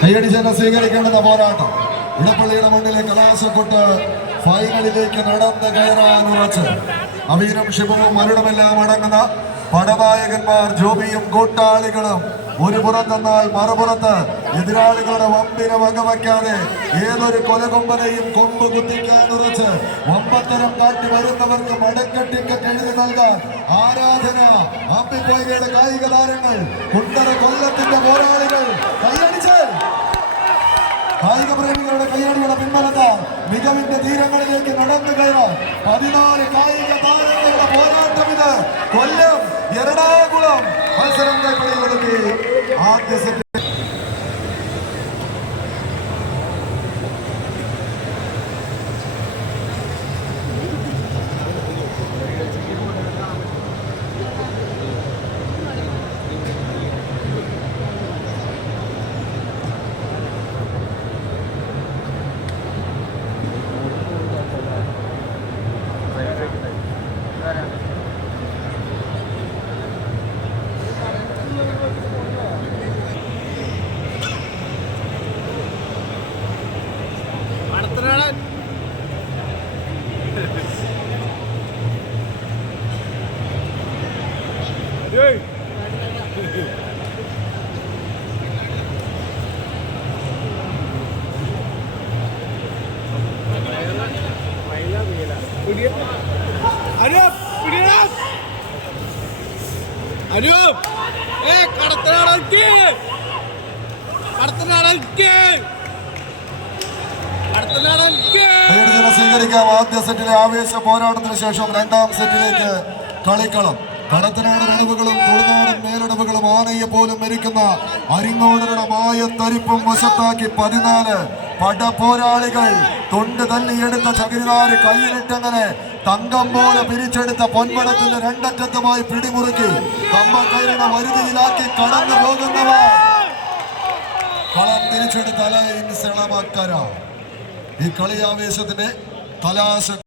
കൈയടിച്ചെന്നെ സ്വീകരിക്കേണ്ടുന്ന പോരാട്ടം ഇടപ്പള്ളിയുടെ മണ്ണിലെ കലാശക്കൊട്ട് ഫൈനലിലേക്ക് നടന്ന് കയറാൻ ഉറച്ച് അമീനും ഷിബുവും അരുണുമെല്ലാം അടങ്ങുന്ന പടനായകന്മാർ ജോബിയും കൂട്ടാളികളും ഒരു പുറത്തെന്നാൽ മറുപുറത്ത് എതിരാളികളുടെ വമ്പിനെ വകവയ്ക്കാതെ ഏതൊരു കൊലകൊമ്പനെയും കൊമ്പ് കുത്തിക്കാൻ ഉറച്ച് വമ്പത്തരം കാട്ടി വരുന്നവർക്ക് മടക്കെട്ടിക്ക് എഴുതി നൽകാൻ ആരാധന അമ്പിപ്പോയയുടെ കായിക താരങ്ങൾ കുണ്ടറ കൊല്ലത്തിന്റെ പോരാളികൾ കൈയടിച്ച് കായിക പ്രേമികളുടെ കൈയടിയുടെ പിൻബലത്താൽ മികവിന്റെ തീരങ്ങളിലേക്ക് നടന്നു കയറാൻ 14 കായിക താരങ്ങളുടെ പോരാട്ടം ഇത്. കൊല്ലം എറണാകുളം മത്സരം കൈപ്പിടിയിലൊതുക്കി ആദ്യ സെറ്റ്. സ്വീകരിക്കാം. ആദ്യ സെറ്റിലെ ആവേശ പോരാട്ടത്തിന് ശേഷം രണ്ടാം സെറ്റിലേക്ക് കളിക്കളം. കടത്തനാട് നടുവുകളും തുളുനാടൻ മേലടവുകളും ആനയെ പോലും മരിക്കുന്ന അരിങ്ങോടരുടെ മായത്തരിപ്പും വശത്താക്കി 14 പടപോരാളികൾ തൊണ്ട് തല്ലിയെടുത്ത ചകിരിനാര് കയ്യിലിട്ടങ്ങനെ തങ്കം പോലെ പിരിച്ചെടുത്ത പൊൻപടത്തിന്റെ രണ്ടറ്റത്തുമായി പിടിമുറുക്കി കമ്പക്കയറിനെ വരുതിയിലാക്കി കടന്നു പോകുന്നവർ കളം തിരിച്ചെടുത്ത അലൈൻ സെളമക്കര. ഈ കളിയാവേശത്തിന്റെ കലാശ